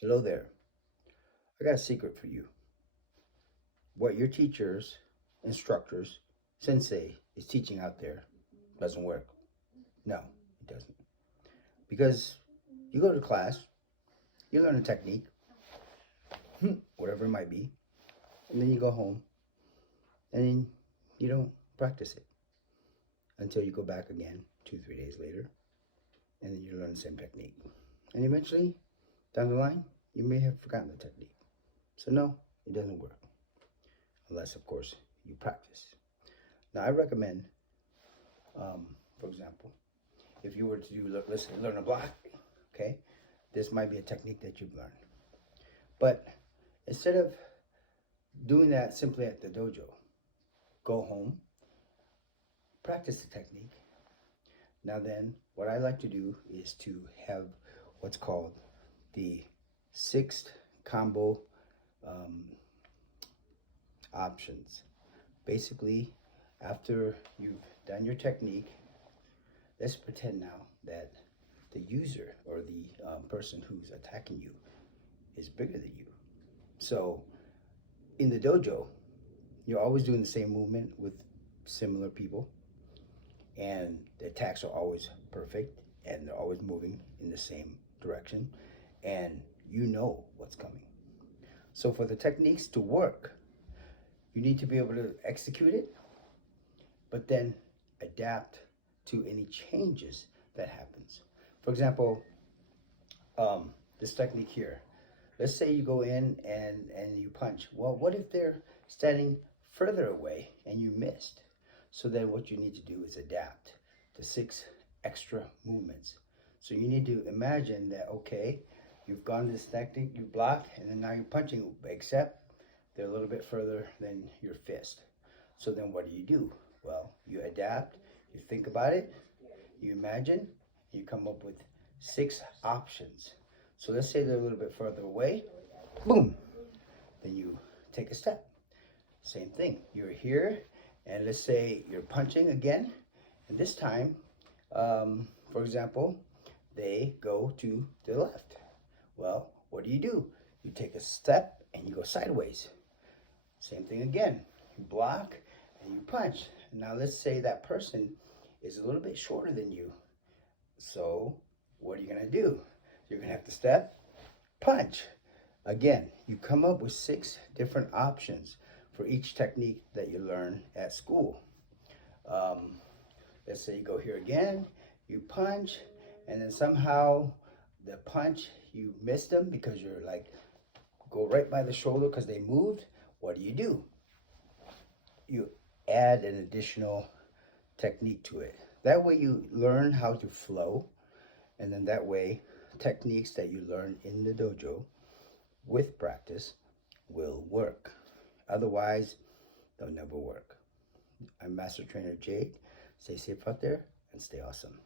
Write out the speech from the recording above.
Hello there. I got a secret for you. What your teachers, instructors, sensei is teaching out there doesn't work. No, it doesn't. Because you go to class, you learn a technique, whatever it might be, and then you go home and then you don't practice it until you go back again 2, 3 days later and then you learn the same technique. And eventually, down the line, you may have forgotten the technique. So, no, it doesn't work unless, of course, you practice. Now, I recommend, for example, if you were to do, let's say, learn a block, okay, this might be a technique that you've learned. But instead of doing that simply at the dojo, go home, practice the technique. Now, then, what I like to do is to have what's called the sixth combo um, options. Basically, after you've done your technique, let's pretend now that the user or the person who's attacking you is bigger than you. So in the dojo, you're always doing the same movement with similar people, and the attacks are always perfect and they're always moving in the same direction, and you know what's coming. So for the techniques to work, you need to be able to execute it, but then adapt to any changes that happens. For example, this technique here. Let's say you go in and you punch. Well, what if they're standing further away and you missed? So then what you need to do is adapt to 6 extra movements. So you need to imagine that, okay, you've gone this technique, you block, and then now you're punching, except they're a little bit further than your fist. So then what do? Well, you adapt, you think about it, you imagine, you come up with 6 options. So let's say they're a little bit further away. Boom. Then you take a step. Same thing. You're here, and let's say you're punching again. And this time, for example, they go to the left. Well, what do? You take a step and you go sideways. Same thing again. You block and you punch. Now let's say that person is a little bit shorter than you. So what are you going to do? You're going to have to step, punch. Again, you come up with 6 different options for each technique that you learn at school. Let's say you go here again, you punch, and then somehow the punch, you missed them because you're like, go right by the shoulder because they moved. What do? You add an additional technique to it. That way you learn how to flow, and then that way techniques that you learn in the dojo with practice will work. Otherwise, they'll never work. I'm Master Trainer Jade. Stay safe out there and stay awesome.